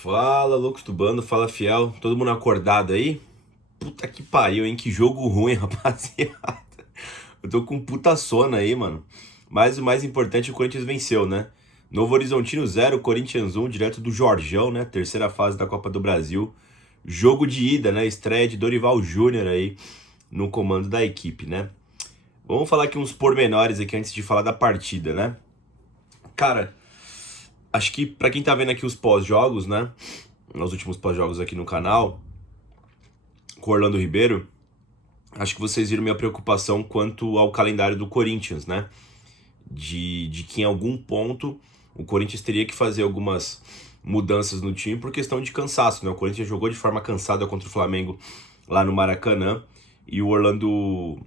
Fala, loucos do bando, fala fiel, todo mundo acordado aí? Puta que pariu, hein? Que jogo ruim, rapaziada. Eu tô com um puta sono aí, mano. Mas o mais importante, o Corinthians venceu, né? Novo Horizontino 0, Corinthians 1, direto do Jorjão, né? Terceira fase da Copa do Brasil. Jogo de ida, né? Estreia de Dorival Júnior aí no comando da equipe, né? Vamos falar aqui uns pormenores aqui antes de falar da partida, né? Cara, acho que pra quem tá vendo aqui os pós-jogos, né? Os últimos pós-jogos aqui no canal, com o Orlando Ribeiro, acho que vocês viram minha preocupação quanto ao calendário do Corinthians, né? De que em algum ponto o Corinthians teria que fazer algumas mudanças no time por questão de cansaço, né? O Corinthians jogou de forma cansada contra o Flamengo lá no Maracanã e o Orlando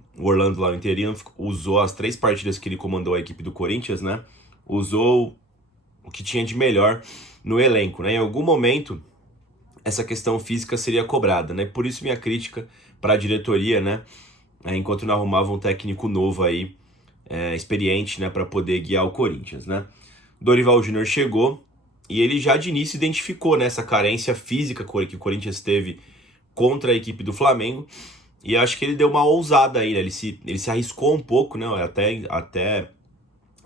lá no interino usou as 3 partidas que ele comandou a equipe do Corinthians, né? Usou o que tinha de melhor no elenco, né? Em algum momento essa questão física seria cobrada, né? Por isso minha crítica para a diretoria, né? Enquanto não arrumava um técnico novo aí, experiente, né? Para poder guiar o Corinthians, né? Dorival Júnior chegou e ele já de início identificou, né, essa carência física que o Corinthians teve contra a equipe do Flamengo e acho que ele deu uma ousada aí, né? Ele se arriscou um pouco, né? Até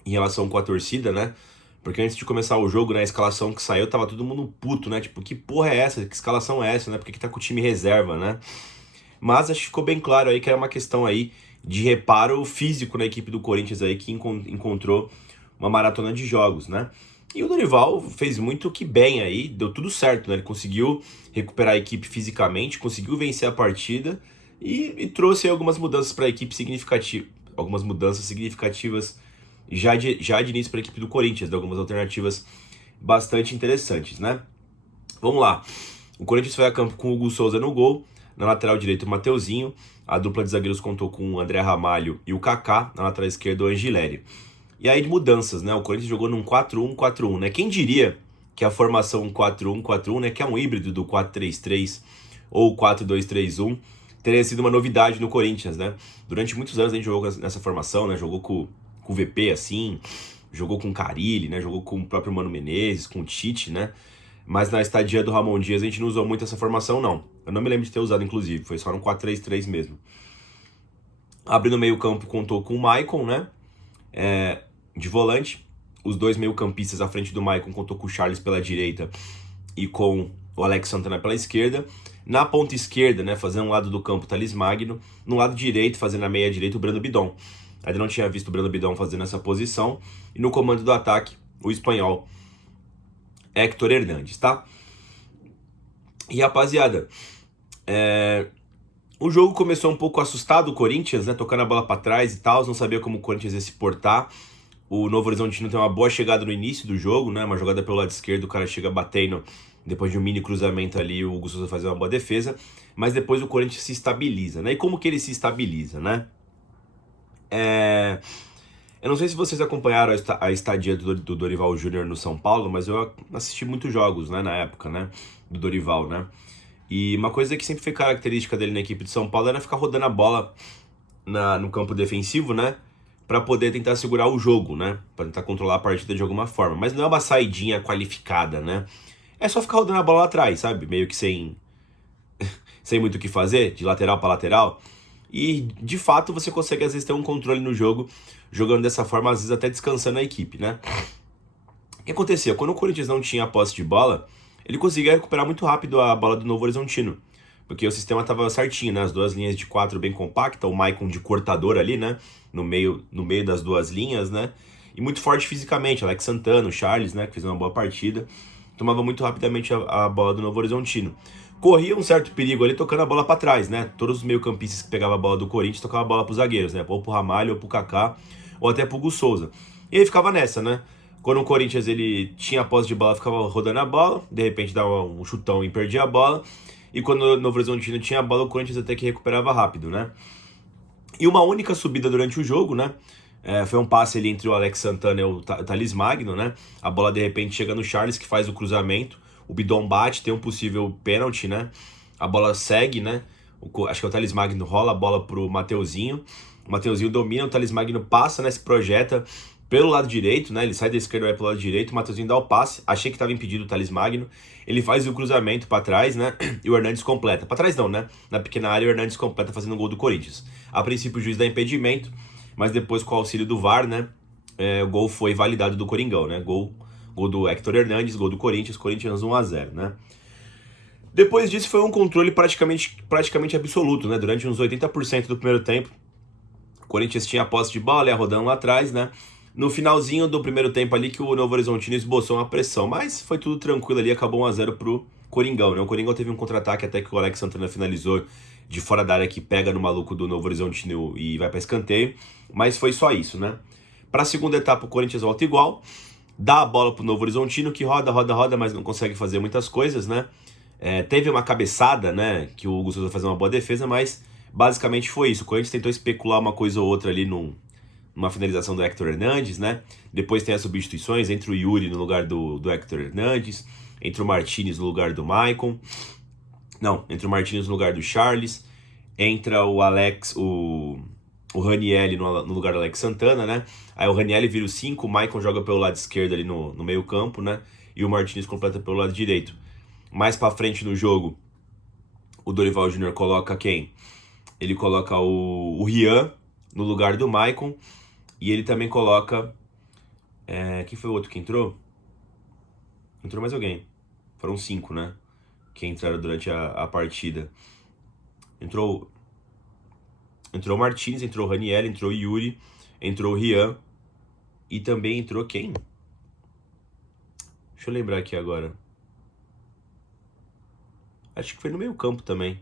em relação com a torcida, né? Porque antes de começar o jogo, né, a escalação que saiu, tava todo mundo puto, né? Tipo, que porra é essa? Que escalação é essa, né? Por que tá com o time reserva, né? Mas acho que ficou bem claro aí que era uma questão aí de reparo físico na equipe do Corinthians aí, que encontrou uma maratona de jogos, né? E o Dorival fez muito que bem aí, deu tudo certo, né? Ele conseguiu recuperar a equipe fisicamente, conseguiu vencer a partida e trouxe aí algumas mudanças para a equipe significativas, algumas mudanças significativas já de início para a equipe do Corinthians, de algumas alternativas bastante interessantes, né? Vamos lá. O Corinthians foi a campo com o Hugo Souza no gol, na lateral direita o Mateuzinho, a dupla de zagueiros contou com o André Ramalho e o Kaká, na lateral esquerda o Angileri. E aí de mudanças, né? O Corinthians jogou num 4-1-4-1, né? Quem diria que a formação 4-1-4-1, né, que é um híbrido do 4-3-3 ou 4-2-3-1, teria sido uma novidade no Corinthians, né? Durante muitos anos a gente jogou nessa formação, né? Jogou com o VP assim, jogou com o Carille, né? Jogou com o próprio Mano Menezes, com o Tite, né? Mas na estadia do Ramon Dias a gente não usou muito essa formação, não. Eu não me lembro de ter usado, inclusive. Foi só no 4-3-3 mesmo. Abrindo o meio-campo, contou com o Maicon, né? De volante. Os dois meio-campistas à frente do Maicon contou com o Charles pela direita e com o Alex Santana pela esquerda. Na ponta esquerda, né, fazendo um lado do campo, o Thales Magno. No lado direito, fazendo a meia direita, o Brando Bidon. Ainda não tinha visto o Brando Bidon fazendo essa posição. E no comando do ataque, o espanhol Héctor Hernandes, tá? E rapaziada, o jogo começou um pouco assustado, o Corinthians, né? Tocando a bola pra trás e tal, não sabia como o Corinthians ia se portar. O Novo Horizontino tem uma boa chegada no início do jogo, né? Uma jogada pelo lado esquerdo, o cara chega batendo, depois de um mini cruzamento ali, o Hugo Souza faz uma boa defesa. Mas depois o Corinthians se estabiliza, né? E como que ele se estabiliza, né? Eu não sei se vocês acompanharam a estadia do Dorival Júnior no São Paulo, mas eu assisti muitos jogos, né, na época, né, do Dorival, né? E uma coisa que sempre foi característica dele na equipe de São Paulo era ficar rodando a bola no campo defensivo, né? Pra poder tentar segurar o jogo, né? Pra tentar controlar a partida de alguma forma. Mas não é uma saidinha qualificada, né? É só ficar rodando a bola lá atrás, sabe? Meio que sem muito o que fazer, de lateral pra lateral. E de fato você consegue às vezes ter um controle no jogo, jogando dessa forma, às vezes até descansando a equipe, né? O que acontecia? Quando o Corinthians não tinha a posse de bola, ele conseguia recuperar muito rápido a bola do Novo Horizontino. Porque o sistema estava certinho, né? As duas linhas de 4 bem compacta, o Maicon de cortador ali, né? No meio das duas linhas, né? E muito forte fisicamente, Alex Santana, o Charles, né? Que fez uma boa partida. Tomava muito rapidamente a bola do Novo Horizontino. Corria um certo perigo ali tocando a bola para trás, né? Todos os meio-campistas que pegavam a bola do Corinthians tocavam a bola pros zagueiros, né? Ou pro Ramalho, ou pro Kaká, ou até pro Hugo Souza. E aí ficava nessa, né? Quando o Corinthians ele tinha a posse de bola, ficava rodando a bola, de repente dava um chutão e perdia a bola. E quando o Novo Horizontino tinha a bola, o Corinthians até que recuperava rápido, né? E uma única subida durante o jogo, né? Foi um passe ali entre o Alex Santana e o Thales Magno, né? A bola de repente chega no Charles, que faz o cruzamento. O Bidon bate, tem um possível pênalti, né? A bola segue, né? Acho que é o Thales Magno rola a bola pro Mateuzinho. O Mateuzinho domina, o Thales Magno passa, né? Se projeta pelo lado direito, né? Ele sai da esquerda e vai pelo lado direito, o Mateuzinho dá o passe, achei que estava impedido o Thales Magno, ele faz o cruzamento para trás, né? E o Hernandes completa. Para trás não, né? Na pequena área o Hernandes completa fazendo o gol do Corinthians. A princípio o juiz dá impedimento, mas depois com o auxílio do VAR, né? O gol foi validado do Coringão, né? Gol do Héctor Hernandes, gol do Corinthians 1-0, né? Depois disso foi um controle praticamente absoluto, né? Durante uns 80% do primeiro tempo, o Corinthians tinha a posse de bola, ia rodando lá atrás, né? No finalzinho do primeiro tempo ali que o Novo Horizontino esboçou uma pressão, mas foi tudo tranquilo ali, acabou 1-0 pro Coringão, né? O Coringão teve um contra-ataque até que o Alex Santana finalizou de fora da área que pega no maluco do Novo Horizontino e vai para escanteio, mas foi só isso, né? Para a segunda etapa o Corinthians volta igual, dá a bola pro Novo Horizontino que roda, mas não consegue fazer muitas coisas, né? Teve uma cabeçada, né, que o Gustavo fazer uma boa defesa, mas basicamente foi isso. O Corinthians tentou especular uma coisa ou outra ali numa finalização do Héctor Hernandes, né? Depois tem as substituições, entre o Yuri no lugar do Héctor Hernandes, entre o Martinez no lugar do Maicon. Não, entre o Martinez no lugar do Charles, entra o Ranielli no lugar do Alex Santana, né? Aí o Ranielli vira o 5, o Maicon joga pelo lado esquerdo ali no meio campo, né? E o Martinez completa pelo lado direito. Mais pra frente no jogo, o Dorival Júnior coloca quem? Ele coloca o Rian no lugar do Maicon. E ele também coloca... quem foi o outro que entrou? Entrou mais alguém. Foram 5, né? Que entraram durante a partida. Entrou o Martins, entrou o Raniel, entrou o Yuri, entrou o Rian. E também entrou quem? Deixa eu lembrar aqui agora. Acho que foi no meio campo também.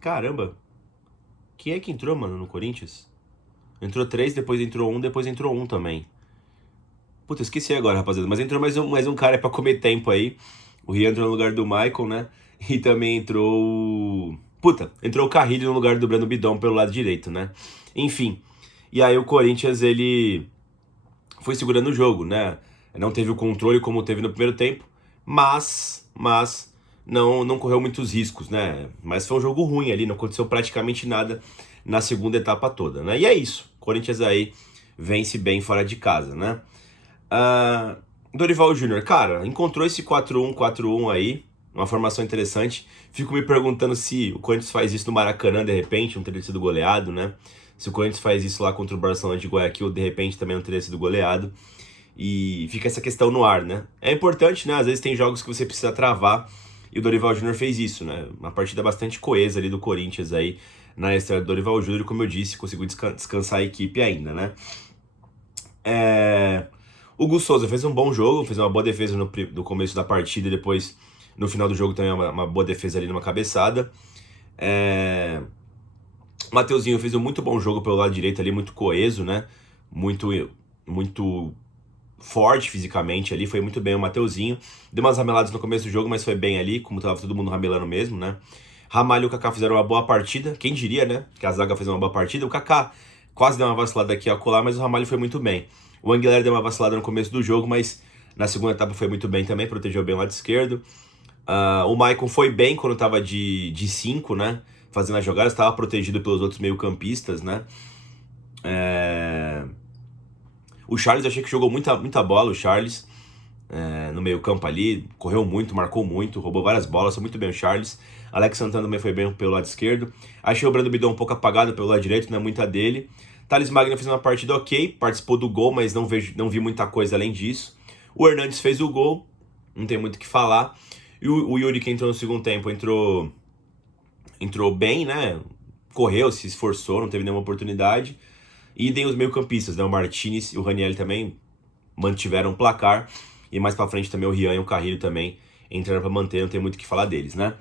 Caramba. Quem é que entrou, mano, no Corinthians? Entrou 3, depois entrou 1, depois entrou 1 também. Puta, esqueci agora, rapaziada. Mas entrou mais um cara pra comer tempo aí. O Rian entrou no lugar do Michael, né? E também entrou... entrou o Carrilho no lugar do Breno Bidon pelo lado direito, né? Enfim. E aí o Corinthians, ele foi segurando o jogo, né? Não teve o controle como teve no primeiro tempo, mas não correu muitos riscos, né? Mas foi um jogo ruim ali, não aconteceu praticamente nada na segunda etapa toda, né? E é isso, o Corinthians aí vence bem fora de casa, né? Dorival Júnior, cara, encontrou esse 4-1 aí, uma formação interessante. Fico me perguntando se o Corinthians faz isso no Maracanã, de repente, não teria sido goleado, né? Se o Corinthians faz isso lá contra o Barcelona de Guayaquil, de repente também não teria sido goleado. E fica essa questão no ar, né? É importante, né? Às vezes tem jogos que você precisa travar e o Dorival Júnior fez isso, né? Uma partida bastante coesa ali do Corinthians aí na estreia do Dorival Júnior, como eu disse, conseguiu descansar a equipe ainda, né? O Gus Souza fez um bom jogo, fez uma boa defesa no começo da partida e depois no final do jogo também uma boa defesa ali numa cabeçada. O Mateuzinho fez um muito bom jogo pelo lado direito ali, muito coeso, né? Muito forte fisicamente ali, foi muito bem o Mateuzinho. Deu umas rameladas no começo do jogo, mas foi bem ali, como tava todo mundo ramelando mesmo, né? Ramalho e o Kaká fizeram uma boa partida, quem diria, né? Que a zaga fez uma boa partida. O Kaká quase deu uma vacilada aqui a colar, mas o Ramalho foi muito bem. O Anguilera deu uma vacilada no começo do jogo, mas na segunda etapa foi muito bem também, protegeu bem o lado esquerdo. O Maicon foi bem quando tava de 5, né? Fazendo as jogadas, estava protegido pelos outros meio-campistas, né? O Charles, achei que jogou muita bola, o Charles, no meio-campo ali, correu muito, marcou muito, roubou várias bolas, foi muito bem o Charles. Alex Santana também foi bem pelo lado esquerdo. Achei o Brando Bidon um pouco apagado pelo lado direito, não é muita dele. Thales Magno fez uma partida ok, participou do gol, mas não vi muita coisa além disso. O Hernandes fez o gol, não tem muito o que falar. E o Yuri, que entrou no segundo tempo, entrou bem, né? Correu, se esforçou, não teve nenhuma oportunidade. E tem os meio-campistas, né? O Martinez e o Raniel também mantiveram o placar. E mais pra frente também o Rian e o Carrilho também entraram pra manter, não tem muito o que falar deles, né?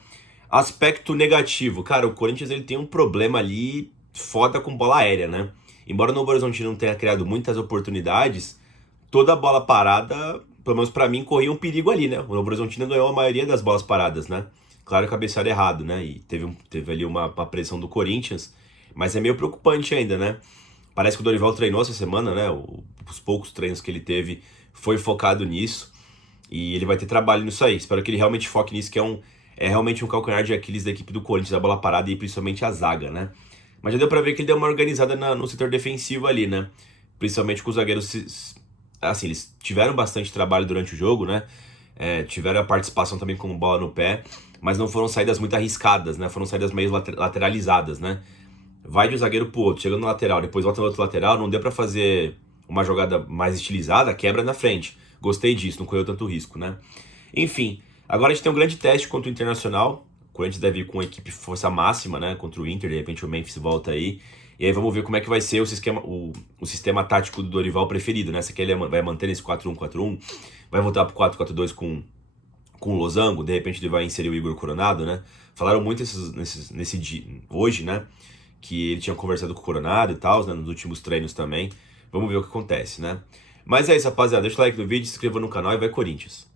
Aspecto negativo. Cara, o Corinthians ele tem um problema ali foda com bola aérea, né? Embora o Novo Horizontino não tenha criado muitas oportunidades, toda a bola parada, pelo menos pra mim, corria um perigo ali, né? O Novo Horizontino ganhou a maioria das bolas paradas, né? Claro, cabecearam errado, né? E teve ali uma pressão do Corinthians, mas é meio preocupante ainda, né? Parece que o Dorival treinou essa semana, né? Os poucos treinos que ele teve foi focado nisso. E ele vai ter trabalho nisso aí. Espero que ele realmente foque nisso, que é realmente um calcanhar de Aquiles da equipe do Corinthians, a bola parada e principalmente a zaga, né? Mas já deu pra ver que ele deu uma organizada no setor defensivo ali, né? Principalmente com os zagueiros, assim, eles tiveram bastante trabalho durante o jogo, né? Tiveram a participação também com bola no pé, mas não foram saídas muito arriscadas, né? Foram saídas meio lateralizadas, né? Vai de um zagueiro pro outro, chegando no lateral, depois volta no outro lateral, não deu pra fazer uma jogada mais estilizada, quebra na frente. Gostei disso, não correu tanto risco, né? Enfim, agora a gente tem um grande teste contra o Internacional. O Corinthians deve ir com a equipe força máxima, né? Contra o Inter, de repente o Memphis volta aí. E aí vamos ver como é que vai ser o sistema tático do Dorival preferido, né? Se ele vai manter esse 4-1-4-1, vai voltar pro 4-4-2 com o Losango, de repente ele vai inserir o Igor Coronado, né? Falaram muito nesse dia, hoje, né? Que ele tinha conversado com o Coronado e tal, né? Nos últimos treinos também. Vamos ver o que acontece, né? Mas é isso, rapaziada. Deixa o like no vídeo, se inscreva no canal e vai Corinthians!